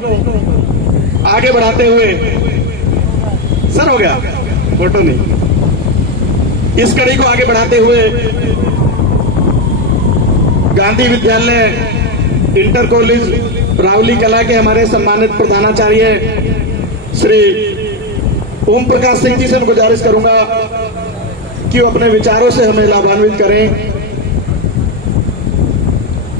आगे बढ़ाते हुए, सर हो गया फोटो नहीं, इस कड़ी को आगे बढ़ाते हुए गांधी विद्यालय इंटर कॉलेज रावली कला के हमारे सम्मानित प्रधानाचार्य श्री ओम प्रकाश सिंह जी से मैं गुजारिश करूंगा कि वो अपने विचारों से हमें लाभान्वित करें।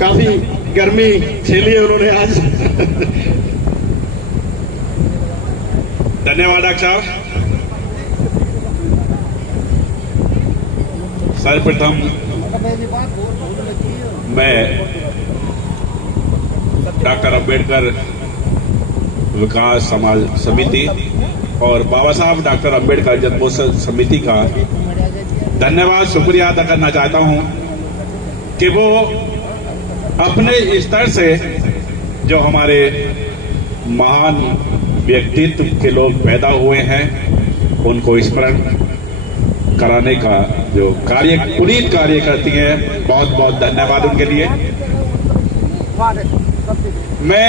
काफी गर्मी झेली है उन्होंने आज। धन्यवाद डॉक्टर साहब। सर्वप्रथम मैं डॉक्टर अंबेडकर विकास समाज समिति और बाबा साहब डॉक्टर अंबेडकर जन्मोत्सव समिति का धन्यवाद शुक्रिया अदा करना चाहता हूं कि वो अपने स्तर से जो हमारे महान व्यक्तित्व के लोग पैदा हुए हैं उनको स्मरण कराने का जो कार्य पुनीत कार्य करती हैं, बहुत बहुत धन्यवाद उनके लिए। मैं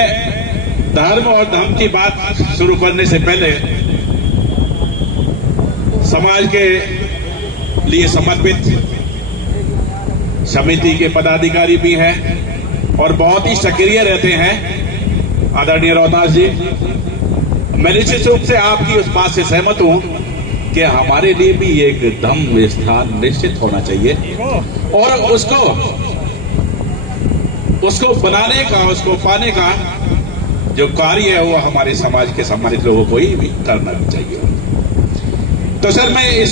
धर्म और धर्म की बात शुरू करने से पहले समाज के लिए समर्पित समिति के पदाधिकारी भी हैं और बहुत ही सक्रिय रहते हैं आदरणीय रोहतास जी। मैं निश्चित रूप से आपकी उस बात से सहमत हूं कि हमारे लिए भी एक धम्म स्थान निश्चित होना चाहिए और उसको बनाने का, उसको पाने का जो कार्य है वो हमारे समाज के सम्मानित लोगों को ही भी करना भी चाहिए। तो सर मैं इस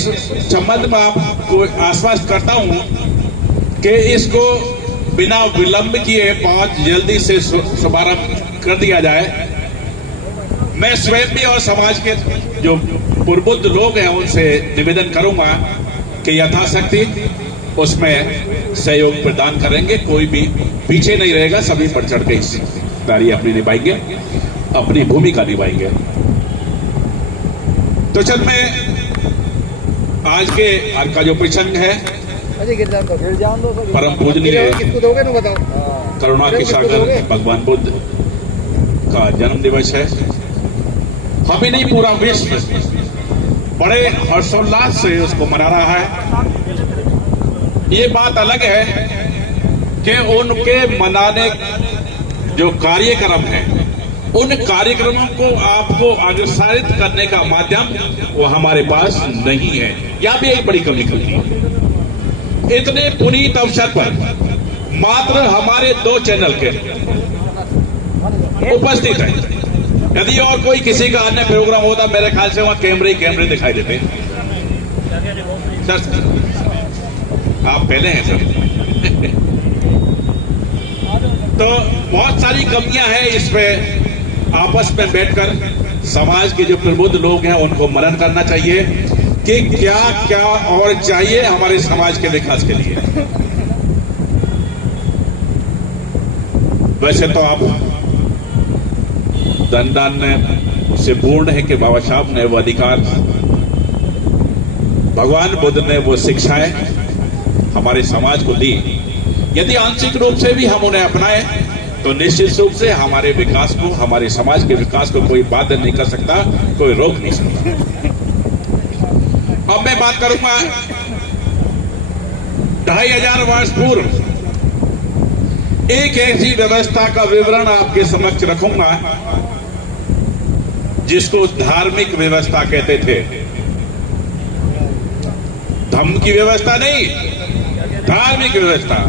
संबंध में आपको आश्वस्त करता हूं कि इसको बिना विलंब किए बहुत जल्दी से शुभारंभ कर दिया जाए। मैं स्वयं भी और समाज के जो प्रबुद्ध लोग हैं उनसे निवेदन करूंगा कि यथाशक्ति उसमें सहयोग प्रदान करेंगे, कोई भी पीछे नहीं रहेगा, सभी बढ़ चढ़ के हिस्सेदारी अपनी निभाएंगे, अपनी भूमिका निभाएंगे। तो चल मैं आज के आज का जो प्रसंग है परम पूजनीय करुणा के सागर भगवान बुद्ध का जन्म दिवस है। हम ही नहीं पूरा विश्व बड़े हर्षोल्लास से उसको मना रहा है। ये बात अलग है कि उनके मनाने जो कार्यक्रम है उन कार्यक्रमों को आपको अग्रसारित करने का माध्यम वो हमारे पास नहीं है। यह भी एक बड़ी कमी है। इतने पुनीत अवसर पर मात्र हमारे 2 चैनल के उपस्थित हैं। यदि और कोई किसी का अन्य प्रोग्राम होता मेरे ख्याल से वहां कैमरे दिखाई देते। सर आप पहले हैं सर। तो बहुत सारी कमियां हैं इसमें। आपस में बैठकर समाज के जो प्रबुद्ध लोग हैं उनको मनन करना चाहिए कि क्या क्या और चाहिए हमारे समाज के विकास के लिए। वैसे तो आप धन से पूर्ण है कि बाबा साहब ने वो अधिकार, भगवान बुद्ध ने वो शिक्षाएं हमारे समाज को दी। यदि आंशिक रूप से भी हम उन्हें अपनाएं तो निश्चित रूप से हमारे विकास को, हमारे समाज के विकास को कोई बाध्य नहीं कर सकता, कोई रोक नहीं सकता। अब मैं बात करूंगा 2500 वर्ष पूर्व एक ऐसी व्यवस्था का विवरण आपके समक्ष रखूंगा जिसको धार्मिक व्यवस्था कहते थे। धर्म की व्यवस्था नहीं, धार्मिक व्यवस्था।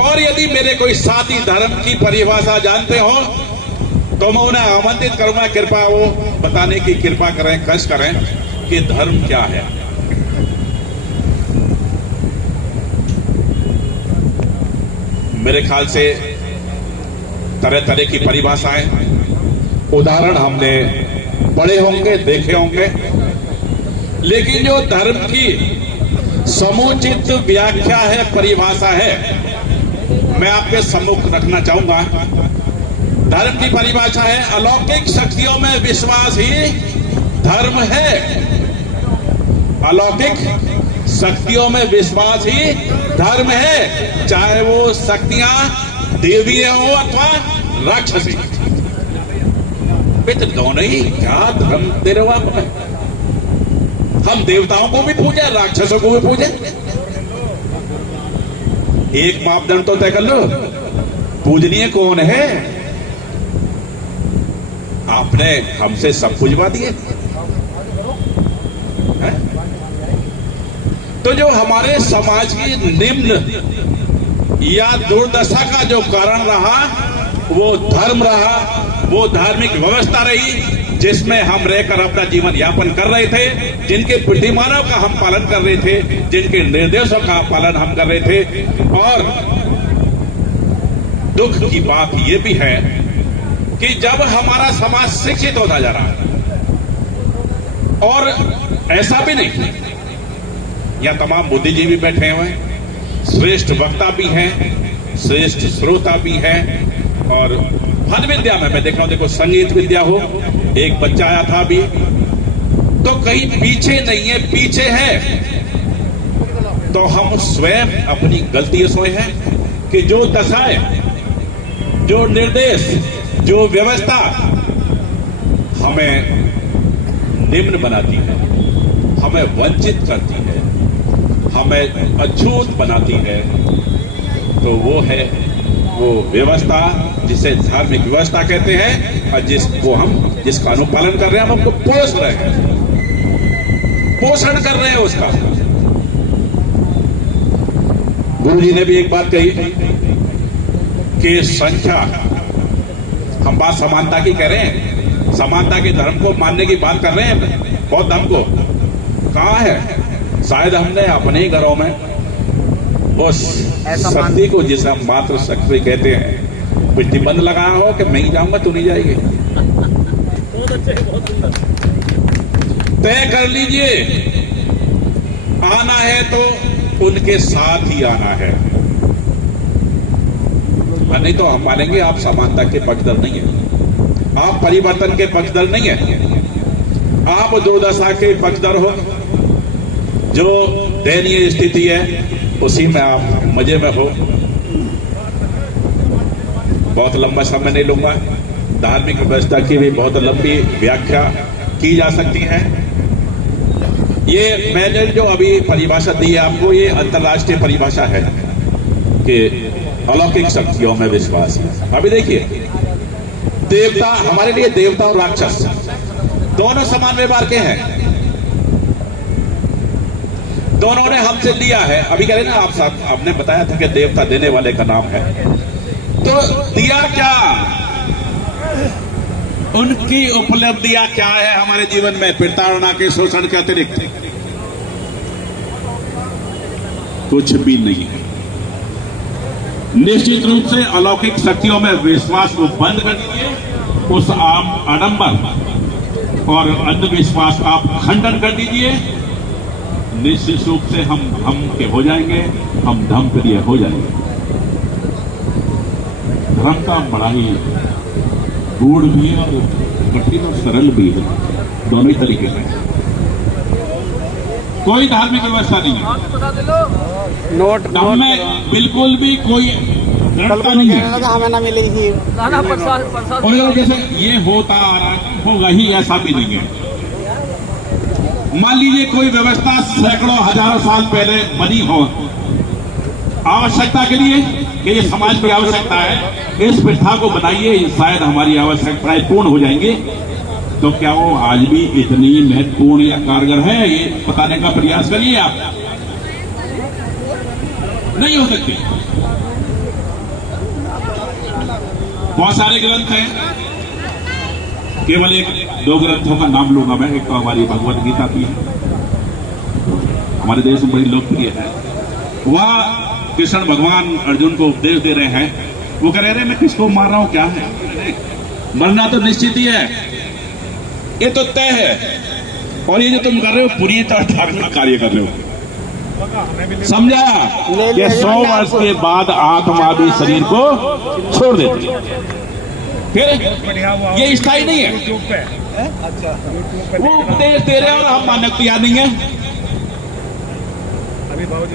और यदि मेरे कोई साथी धर्म की परिभाषा जानते हो तो मैं उन्हें आमंत्रित करूंगा, कृपया वो बताने की कृपा करें, कष्ट करें कि धर्म क्या है। मेरे ख्याल से तरह तरह की परिभाषाएं, उदाहरण हमने पढ़े होंगे, देखे होंगे, लेकिन जो धर्म की समुचित व्याख्या है, परिभाषा है, मैं आपके सम्मुख रखना चाहूंगा। धर्म की परिभाषा है अलौकिक शक्तियों में विश्वास ही धर्म है। अलौकिक शक्तियों में विश्वास ही धर्म है, चाहे वो शक्तियां देवीय हो अथवा राक्षसी। दोनों ही क्या धर्म दे रहे हो आप हमें? हम देवताओं को भी पूजे, राक्षसों को भी पूजे। एक मापदंड तो तय कर लो, पूजनीय कौन है? आपने हमसे सब पूजवा दिए हैं? तो जो हमारे समाज की निम्न या दुर्दशा का जो कारण रहा वो धर्म रहा, वो धार्मिक व्यवस्था रही जिसमें हम रहकर अपना जीवन यापन कर रहे थे, जिनके प्रतिमानों का हम पालन कर रहे थे, जिनके निर्देशों का पालन हम कर रहे थे। और दुख की बात यह भी है कि जब हमारा समाज शिक्षित होता जा रहा है, और ऐसा भी नहीं, यहां तमाम बुद्धिजीवी बैठे हुए हैं, श्रेष्ठ वक्ता भी हैं, श्रेष्ठ श्रोता भी हैं, और हर विद्या में मैं देखा हूं, देखो संगीत विद्या हो, एक बच्चा आया था अभी, तो कहीं पीछे नहीं है, पीछे है। तो हम स्वयं अपनी गलती सोए हैं कि जो दशाएं, जो निर्देश, जो व्यवस्था हमें निम्न बनाती है, हमें वंचित करती है, हमें अछूत बनाती है, तो वो है वो व्यवस्था जिसे धार्मिक व्यवस्था कहते हैं, और जिसका अनुपालन कर रहे हैं, हम हमको पोष रहे हैं, पोषण कर रहे हैं उसका। गुरु जी ने भी एक बात कही कि संख्या, हम बात समानता की कह रहे हैं, समानता के धर्म को मानने की बात कर रहे हैं, बौद्ध धर्म को कहाँ है? शायद हमने अपने ही घरों में उस शक्ति को, जिसे हम मात्र शक्ति कहते हैं, प्रतिबंध लगाया हो कि मैं ही जाऊंगा तू नहीं जाएगी। तय कर लीजिए, आना है तो उनके साथ ही आना है, नहीं तो हम मानेंगे आप समानता के पक्षधर नहीं है, आप परिवर्तन के पक्षधर नहीं है, आप दुर्दशा के पक्षधर हो। जो दयनीय स्थिति है उसी में आप मजे में हो। बहुत लंबा समय नहीं लूंगा, धार्मिक व्यवस्था की भी बहुत लंबी व्याख्या की जा सकती है। ये मैंने जो अभी परिभाषा दी है आपको, ये अंतर्राष्ट्रीय परिभाषा है कि अलौकिक शक्तियों में विश्वास है। अभी देखिए, देवता, हमारे लिए देवता और राक्षस दोनों समान व्यवहार के हैं, दोनों ने हमसे लिया है। अभी कह रहे ना आप साथ, आपने बताया था कि देवता देने वाले का नाम है, तो दिया क्या, उनकी उपलब्धियां क्या है हमारे जीवन में, प्रताड़ना के, शोषण के अतिरिक्त कुछ भी नहीं है। निश्चित रूप से अलौकिक शक्तियों में विश्वास को बंद कर दीजिए, उस आडंबर और अंधविश्वास का आप खंडन कर दीजिए, निश्चित रूप से हम धम के हो जाएंगे, हम धम प्रिय हो जाएंगे। धर्म का बड़ा ही गूढ़ भी है और कठिन और सरल भी है, दोनों ही तरीके से। कोई धार्मिक व्यवस्था नहीं है, नोट धर्म में बिल्कुल भी कोई दृढ़ता नहीं है। हमें ना मिली थी और अगर जैसे ये होता आ रहा होगा ही, ऐसा भी नहीं है। मान लीजिए कोई व्यवस्था सैकड़ों हजारों साल पहले बनी हो आवश्यकता के लिए, कि ये समाज की आवश्यकता है, इस प्रथा को बनाइए, शायद हमारी आवश्यकताएं पूर्ण हो जाएंगी, तो क्या वो आज भी इतनी महत्वपूर्ण या कारगर है, ये बताने का प्रयास करिए आप। नहीं हो सकती। बहुत सारे ग्रंथ हैं, केवल एक दो ग्रंथों का नाम लूंगा मैं। एक तो हमारी भगवत गीता की है, हमारे देश में बड़ी लोकप्रिय है। वह कृष्ण भगवान अर्जुन को उपदेश दे रहे हैं, वो कह रहे हैं मैं किसको मार रहा हूं, क्या है, मरना तो निश्चित ही है, ये तो तय है, और ये जो तुम कर रहे हो पूरी तरह धार्मिक कार्य कर रहे हो। समझा कि 100 वर्ष के बाद आत्मा भी शरीर को छोड़ देती है, फिर ये स्थायी नहीं है। वो उपदेश दे रहे हैं और हम मानने को तैयार नहीं है।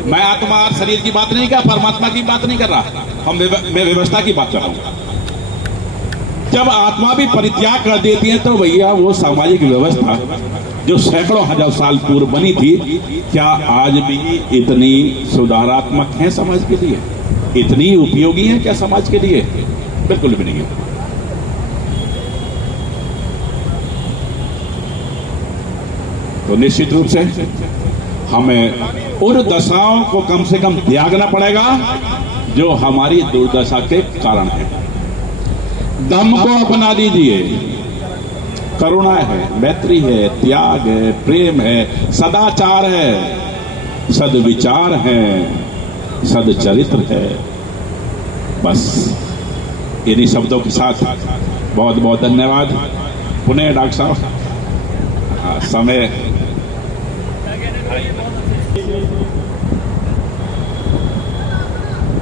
मैं आत्मा और शरीर की बात नहीं कर, परमात्मा की बात नहीं कर रहा, मैं व्यवस्था की बात कर रहा हूं। जब आत्मा भी परित्याग कर देती है तो भैया वो सामाजिक व्यवस्था जो सैकड़ों हजार साल पूर्व बनी थी, क्या आज भी इतनी सुधारात्मक है समाज के लिए, इतनी उपयोगी है क्या समाज के लिए? बिल्कुल भी नहीं है। तो निश्चित रूप से हमें उन दशाओं को कम से कम त्यागना पड़ेगा जो हमारी दुर्दशा के कारण है। दम को अपना दीजिए। करुणा है, मैत्री है, त्याग है, प्रेम है, सदाचार है, सद्विचार है, सदचरित्र है। बस इन्हीं शब्दों के साथ बहुत बहुत धन्यवाद। पुनः डॉक्टर साहब समय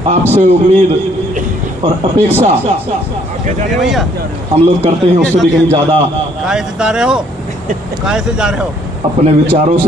आपसे उम्मीद और अपेक्षा हम लोग करते हैं उससे भी कहीं ज्यादा। काहे से जा रहे हो? अपने विचारों से